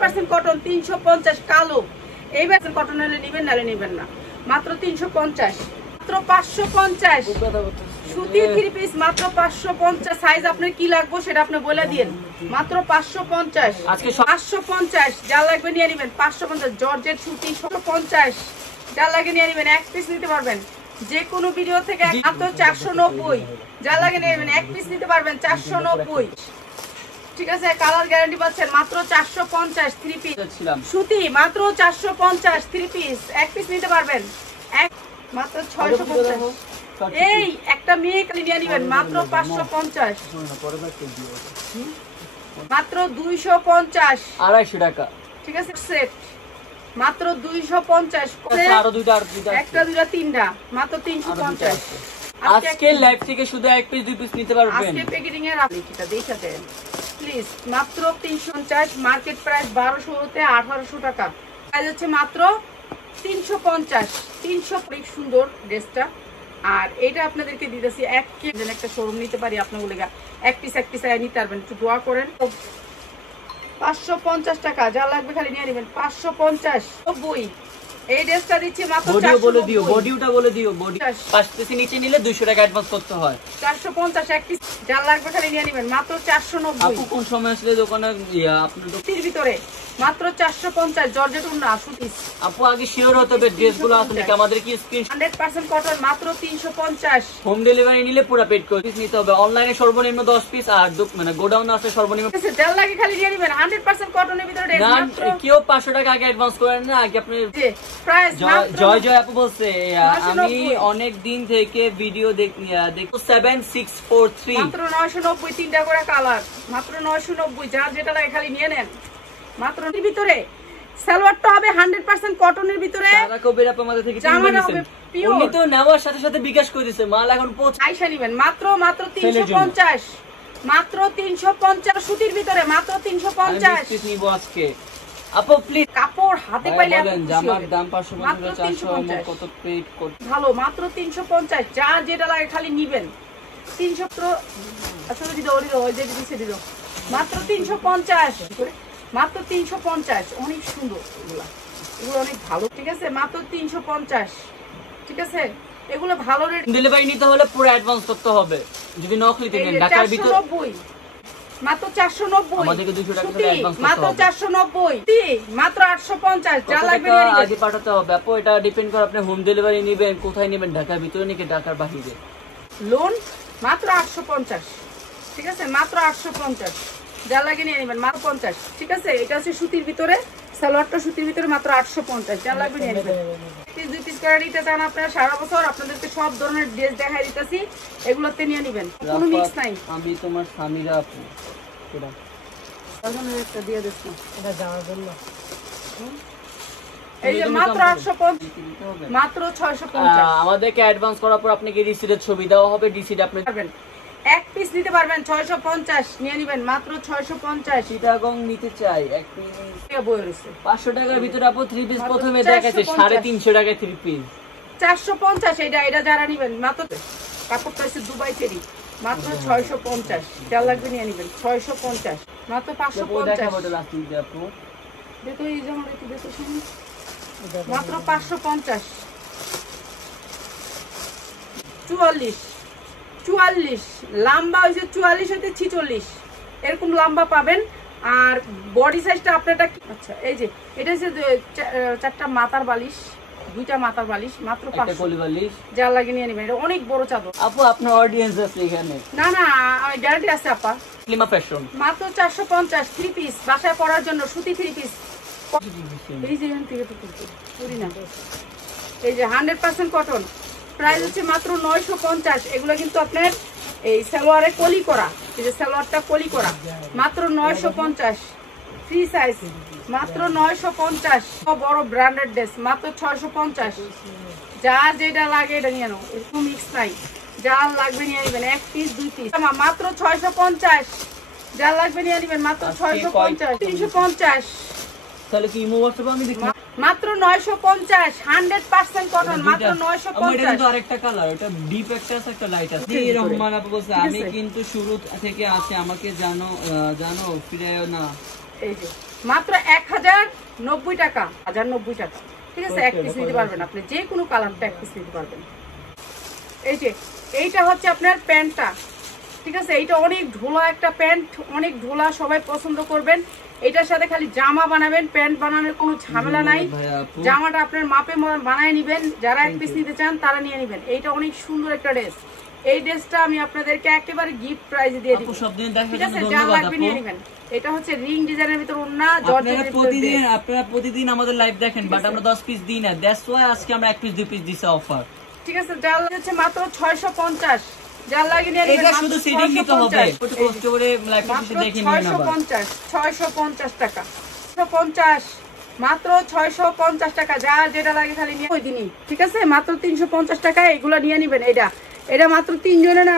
100% cotton 350 কালো। এইবার cotton হলে নেবেন নালে নেবেন না। মাত্র 350, মাত্র 550 সুতি 3 পিস মাত্র 550। সাইজ আপনার কি লাগবে সেটা আপনি বলে দিন। মাত্র 550 আজকে 550 যা লাগবে নিয়ে নেবেন। 550 জর্জেট সুতি 150 যা লাগে নিয়ে নেবেন। এক পিস নিতে পারবেন যে কোনো ভিডিও থেকে। মাত্র 490 যা লাগে নিয়ে নেবেন। এক পিস নিতে পারবেন 490। ঠিক আছে, কালার গ্যারান্টি পাচ্ছেন। মাত্র 450 3 পিস সুতি মাত্র 450 3 পিস। এক পিস নিতে পারবেন এক মাত্র 650। এই একটা মেয়ে কালি নিয়ে নেবেন মাত্র 550। মাত্র 250 250 টাকা। ঠিক আছে, সেট মাত্র 250। আরো দুইটা একটা দুইটা তিনটা মাত্র 350। আজকে লাইভ থেকে শুধু এক পিস দুই পিস নিতে পারবেন। আজকে প্যাকেটিং এর আপনিটা দেখাতে প্লিজ। মাত্র 350, মার্কেট প্রাইস 1200 তে 1800 টাকা। প্রাইস হচ্ছে মাত্র 350। 300 অনেক সুন্দর ড্রেসটা। আর এটা আপনাদেরকে দিতেছি এক কেজি একটা শোরুম নিতে পারি আপনাগুলো এক পিস নিতে পারবেন। একটু দোয়া করেন। 550 টাকা যা লাগবে খালি নিয়ে নেবেন। 550 90। এই ড্রেসটা দিচ্ছি মাত্র 490। বলে দিও বডিটা বলে দিও। বডি 5 পিস নিচে নিলে 200 টাকা অ্যাডভান্স করতে হয়। 450 এক পিস যা লাগবে খালি নিয়ে নেবেন। মাত্র 490। আপু কোন সময় আসলে দোকানে আপনার দোকানের ভিতরে মাত্র 450 জর্জেট উন্না সুতি। আপু আগে শিওর হতে হবে ড্রেসগুলো আসলে কি আমাদের কি স্ক্রিন 100% কটন মাত্র 350। হোম ডেলিভারি নিলে পুরো পেড করে নিতে হবে। অনলাইনে সর্বনিম্ন 10 পিস আর মানে গোডাউনে আছে সর্বনিম্ন। তেল লাগে খালি নিয়ে নেবেন। 100% কটনের ভিতরে মাত্র কেউ 500 টাকা আগে অ্যাডভান্স করেন না। আগে আপনি প্রাইস জয় আপু বলছে আমি অনেক দিন থেকে ভিডিও দেখি 7643 মাত্র 990 তিনটা করে কালার মাত্র 990। যার যেটা লাগে খালি নিয়ে নেন। মাত্র এর ভিতরে সালোয়ারটা হবে 100% কটনের ভিতরে। সারা কবির আপু আমাদের থেকে কিনে নিছেন। উনি তো নেওয়ার সাথে সাথে বিকাশ করে দিয়েছে। মাল এখন আইসা নেবেন। মাত্র 350। মাত্র 350 সুতির ভিতরে মাত্র 350 পিস নিব আজকে। আপু প্লিজ কাপড় হাতে পাইলে বলেন জামার দাম 550 400 কত পেড করতে ভালো। মাত্র 350 যা যেটা লাগে খালি নিবেন। 300 আসলে দিও ওই যে দিছে দিও। মাত্র 350 মাত্র 350 অনেক সুন্দর। এগুলো অনেক ভালো। ঠিক আছে, মাত্র 350। ঠিক আছে, এগুলো ভালো রেট। ডেলিভারি নিতে হলে পুরো অ্যাডভান্স করতে হবে। যদি নকলিতে নেন ঢাকার ভিতর মাত্র 490। আমাদেরকে 200 টাকা করে অ্যাডভান্স করতে হবে। মাত্র 490 মাত্র 850 যা লাগবে নিয়ে নিবেন। আগে পাঠাতে হবে আপু। এটা ডিপেন্ড করে আপনি হোম ডেলিভারি নেবেন কোথায় নেবেন, ঢাকার ভিতরে নাকি ঢাকার বাইরে। লোন মাত্র 850। ঠিক আছে, মাত্র 850 যা লাগে নিয়ে নেবেন। মাত্র 50। ঠিক আছে, এটা হচ্ছে সুতির ভিতরে। সালোয়ারটা সুতির ভিতরে মাত্র 850 যা লাগবে নিয়ে নেবেন। দুই পিস করে নিতে চান আপনারা সারা বছর আপনাদেরকে সব ধরনের ড্রেস দেখাই দিতেছি। এগুলোতে নিয়ে নেবেন, কোনো মিক্স নাই। আমি তোমার স্বামীরা আপু এটা একটা দিয়ে দিচ্ছি এটা যাওয়ার জন্য। এই যে মাত্র 850 মাত্র 650। আমাদেরকে অ্যাডভান্স করার পর আপনাকে রিসিটের ছবি দেওয়া হবে। রিসিট আপনি পারবেন এক পিস নিতে পারবেন 650 নিয়ে নেবেন। মাত্র 650। চিটাগং নিতে চাই এক পিস বই রয়েছে 500 টাকার ভিতরে আপু 3 পিস প্রথমে দেখাচ্ছে 350 টাকায় 3 পিস 450। এটা যারা নেবেন মাত্র কাপড়টা হচ্ছে দুবাই তেরি মাত্র 650 যা লাগবে নিয়ে নেবেন। 650 মাত্র 550 আপু দেখো এই যেমন একটু দেখো শুনুন। মাত্র 550 44 লম্বা হয়েছে 44 হতে 46 এরকম লম্বা পাবেন। আর বডি সাইজটা আপনারটা আচ্ছা এই যে এটা হচ্ছে 4টা মাথার বালিশ 2টা মাথার বালিশ মাত্র 500 যা লাগে নিয়ে নেবেন। এটা অনেক বড় চাদর আপু। আপনার অডিয়েন্স আছে এখানে? না গ্যারান্টি আছে আপা। ক্লিমা ফ্যাশন মাত্র 450 3 পিস বাসায় পরার জন্য সুতি 3 পিস। এই যে এখান থেকে পুরি না এই যে 100% কটন। প্রাইস হচ্ছে মাত্র 950। এগুলো কিন্তু আপনার এই সালোয়ারে কলি করা। এই যে সালোয়ারটা কলি করা মাত্র 950 ফ্রি সাইজ মাত্র 950। বড় ব্র্যান্ডেড ড্রেস মাত্র 650। যা যেটা লাগে এটা নিয়ে নাও, একটু মিক্স নাই। যা লাগবে নিয়ে নেবেন এক পিস 2 পিস মাত্র 650। যা লাগবে নিয়ে নেবেন মাত্র 650 350। তাহলে কি ইমো WhatsApp আমি দেখি মাত্র 950 100% কটন মাত্র 950। এটা কিন্তু আরেকটা কালার, এটা ডিপ একটা আছে একটা লাইট আছে। রহমান আপু বলছে আমি কিন্তু শুরু থেকে আছি আমাকে জানো ফিরায়ও না এই যে মাত্র 1090 টাকা, 1090 টাকা। ঠিক আছে, এক পিস নিতে পারবেন আপনি, যে কোনো কালারটা এক পিস নিতে পারবেন। এই যে এইটা হচ্ছে আপনার প্যান্টটা। ঠিক আছে, এইটা অনেক ঢোলা একটা প্যান্ট, অনেক ঢোলা, সবাই পছন্দ করবেন। এটার সাথে খালি জামা বানাবেন, প্যান্ট বানানোর কোনো ঝামেলা নাই। জামাটা আপনার মাপে বানায় নিবেন, যারা এক পিস নিতে চান তারা নিয়ে নিবেন। এইটা অনেক সুন্দর একটা ড্রেস। এই ড্রেসটা আমি আপনাদেরকে একেবারে গিফট প্রাইজে দিয়ে দিব। ঠিক আছে, যা লাগবে নিয়ে নিবেন। এটা হচ্ছে রিং ডিজাইনের ভিতর ওন্না, জর্জেটের প্রতিদিন আপনারা প্রতিদিন আমাদের লাইভ দেখেন, বাট আমরা 10 পিস দিই না, দ্যাটস ওয়াই আজকে আমরা 1 পিস 2 পিস দিছি অফার। ঠিক আছে, যা হচ্ছে মাত্র 650, যা লাগে নিয়ে নিবেন। এটা শুধু সিডিং নিতে হবে, একটু কষ্ট করে লাইভ শেষে দেখে নিন না। 650 টাকা, 650, মাত্র 650 টাকা। যা যেটা লাগে খালি নিয়ে ওই দিনই। ঠিক আছে, মাত্র 350 টাকা এগুলো নিয়ে নিবেন। এটা মাত্র 3 জনের না